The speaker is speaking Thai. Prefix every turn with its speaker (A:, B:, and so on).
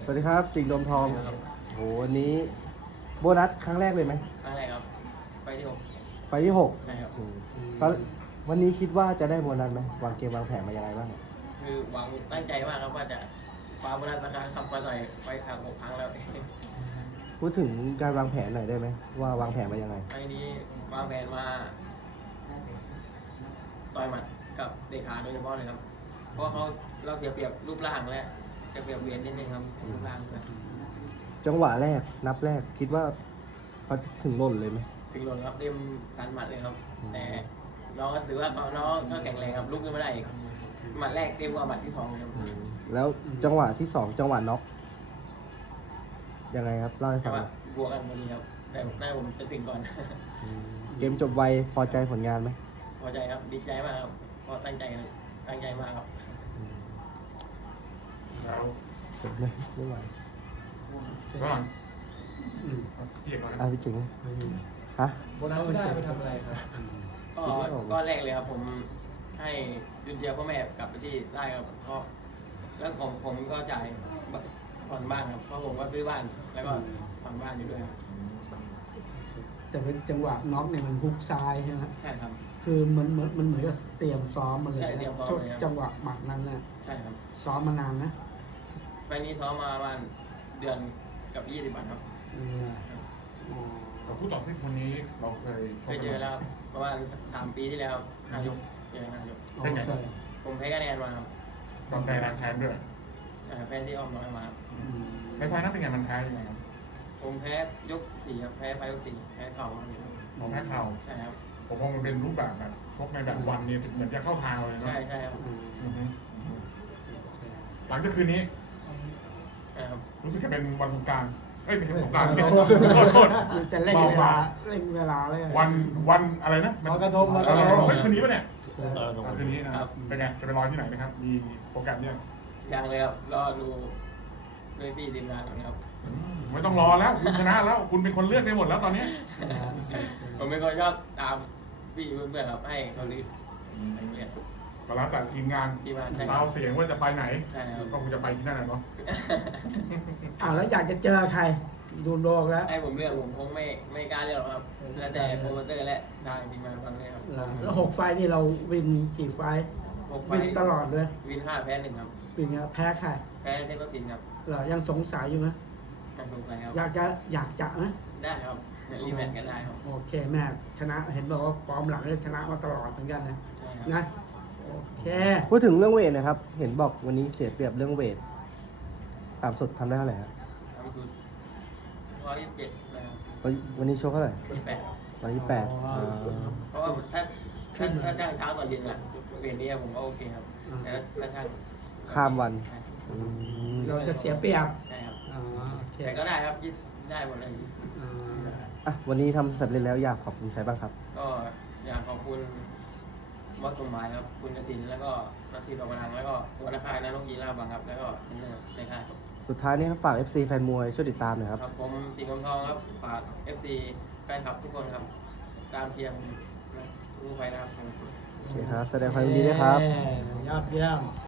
A: สวัสดีครับสิงห์โดมทอง
B: ครับ
A: โหวันนี้โบนัสครั้งแรกเลยไหม
B: ครั้งแรกครับ ไปที่6
A: ไปที่หก
B: ใช่ครับ
A: ตอนวันนี้คิดว่าจะได้โบนัสไหมวางเกมวางแผนมายังไงบ้าง
B: คือหวังตั้งใจมากครับว่าจะคว้าโบนัสสักครั้งครับมาหน่อยไปทาง6 ครั้งแล้ว
A: พูดถึงการวางแผนหน่อยได้ไหมว่าวางแผนมายังไง
B: ไฟล์นี้วางแผนมาต่อยหมัดกับเตะขาโดยเฉพาะเลยครับ เพราะเราเสียเปรียบรูปร่างและเสียเปรียบเวียนนิดนึงครับรูปร่างด้วย
A: จังหวะแรกนับแรกคิดว่าเขาจะถึงหล่นเลยไหม
B: ถึงหล่นครับเต็มสันหมัดเลยครับ แต่น้องก็ถือว่าน้องก็แข็งแรงครับลุกขึ้นมาได้อีกหมัดแรกเต็มกว่าหมัดที่2ครับ
A: แล้วจังหวะที่สองจังหวะน็อกยังไงครับเล่าให้
B: แต่
A: ฟังห
B: ว่า
A: น่อย
B: บวกกันพอดีครับแต่หน้าผมจะถึงก่อน
A: เกมจบไวพอใจผลงานไหม
B: พอใจครับดีใจมากครับเพราะตั้งใจมากครับ
C: แล้ว
A: เสร็จไหมไม่ไหว
C: ก็พี่เอกก่อนนะ
A: พี่จิงห์ฮะ
D: โบนัสที่ได้ไปทำอะไรครับ
B: ก็แรกเลยครับผมให้ยุนเดียวพ่อแม่กลับไปที่ไร่ครับเพราะแล้วผมก็จ่ายผ่อนบ้านครับเพราะผมก็ซื้อบ้านแล้วก็ผ่อนบ้านอยู่ด้วยครับ
D: แต่เป็นจังหวะน็อกเนี่ยมันฮุกซ้ายใช่ไหม
B: ใช่ครับ
D: คือมันเหมือนกับเตรียมซ้อมมาเลย
B: ใช่เตรียมซ้อมเลยครับ
D: จังหวะหมัดนั้นน่ะ
B: ใช่ครับ
D: ซ้อมมานานนะ
B: ไฟล์นี้ซ้อมมาประมาณเดือนกับ20 วันครับ
D: อ๋อ
C: กับคู่ต่อสู้คนนี้เราเคย
B: เคยเจอแล้วครับประมาณ3 ปีที่แล้ว5 ยกเจอ5 ยก
D: โอเค
B: ผมแพ้คะแนนมาครับ
C: ตอนใจรังแค้นด้วย
B: ใช่ครับแพ้ที่อ้อมน้อยมาครับ
C: ในไฟนั้นเป็นไงมันแพ้ยังไงครับ
B: ผมแพ้ยก4ครับแพ้ไปยก4แพ้เข่าครับ
C: เราแพ้เข่า
B: ใช่ครับ
C: ผมมองมันเป็นรูปแบบแบบชกในแบบวันนี้เหมือนจะเข้าทางเลยเนาะ
B: ใช่ครับ
C: อือฮึหลังจากคืนนี้
B: ใช่ครับ
C: รู้สึกจะเป็นวันสงกรานต์เอ้ยไม่ใช่สงกรานต์โทษ
D: จะเร่งเวลาเลย
C: วันอะไรนะ
D: ลอยกระทง
C: เออเฮ้ยคืนนี้ปะเนี่ย
B: เออ
C: คืนนี้นะครับเป็นไงจะไปลอยที่ไหนนะครับ มีโปรแกรมเนี่ยง
B: ยังเลยครับรอดูด้วยพี่ทีมงานก่อนครับ
C: ไม่ต้องรอแล้วคุณชนะแล้วคุณเป็นคนเลือกได้หมดแล้วตอนนี้
B: ผมเป็นคนชอบตามพี่เพื่อนๆครับให้เขารีบไปเรียน
C: ก็แล้วแต่ทีมงาน
B: ทีมงานใช่
C: ซาวเสียงว่าจะไปไหน
B: ใช่ครับ
C: ก็คงจะไปที่นั่นแหละเนาะ
D: แล้วอยากจะเจอใครดูโลกแล้ว
B: ให้ผมเลือกผมคงไม่กล้าเลือกหรอกครับแล้วแต่โปรโมเตอร์และทางทีมงานฟังเลยครับ
D: แล้ว6 ไฟล์นี่เราวินกี่ไฟล์
B: 6 ไฟ
D: วินตลอดเลย
B: วิน5แพ้1ครับ
D: วินแพ้ใคร
B: แพ้เทพศิลป์ครับ
D: เหรอยังสงสัยอยู่ไหม
B: น่าสงสัยครับ
D: อยากจะนะ
B: ได้ครับรีแมตช์กันได้ครับ
D: โอเคแม่ชนะเห็นบอกว่าฟอร์มหลังเนี่ยชนะมาตลอดเหมือนกันนะ
B: ใช่ครับ
D: นะโอเค
A: พูดถึงเรื่องเวทนะครับ เห็นบอกวันนี้เสียเปรียบเรื่องเวทต่ำสุดทำได้เท่าไหร่ครับ
B: ทำสุด127นะครับ
A: วันนี้ชกเท่าไหร่
B: 28
A: วันที่แปด
B: เพราะว่าถ้าช่างเช้าต่อเย็นอะเวรนี้ผมก็โอเคครับแต่ถ้าช่าง
A: ข้ามวัน
B: ใช่
A: อืม
D: เราจะเสียเปรียบ
B: ใช่ครับ
D: อ๋อโอเค
B: แต่ก็ได้ครับยึดได้หมดเลย
A: วันนี้ทำสำเร็จแล้วอยากขอบคุณใครบ้างครับ
B: ก็อยากขอบคุณบอสสมหมายครับคุณกฐินแล้วก็นักซีปะพลังแล้วก็หัวหน้าค่ายนรกยีราบังครับแล้วก็เทรนเนอร์ในค่าย
A: สุดท้ายนี้ครับฝาก FC แฟนมวยช่วยติดตามหน่อยครับ
B: ครับผมสิงห์กำทองครับฝาก FC แฟนคลับทุกคนครับตามเชียร์ผมทุกไฟนะครับ
A: โอเคครับ แสดงความยินดีด้วยครับ
D: ยอดเยี่ยม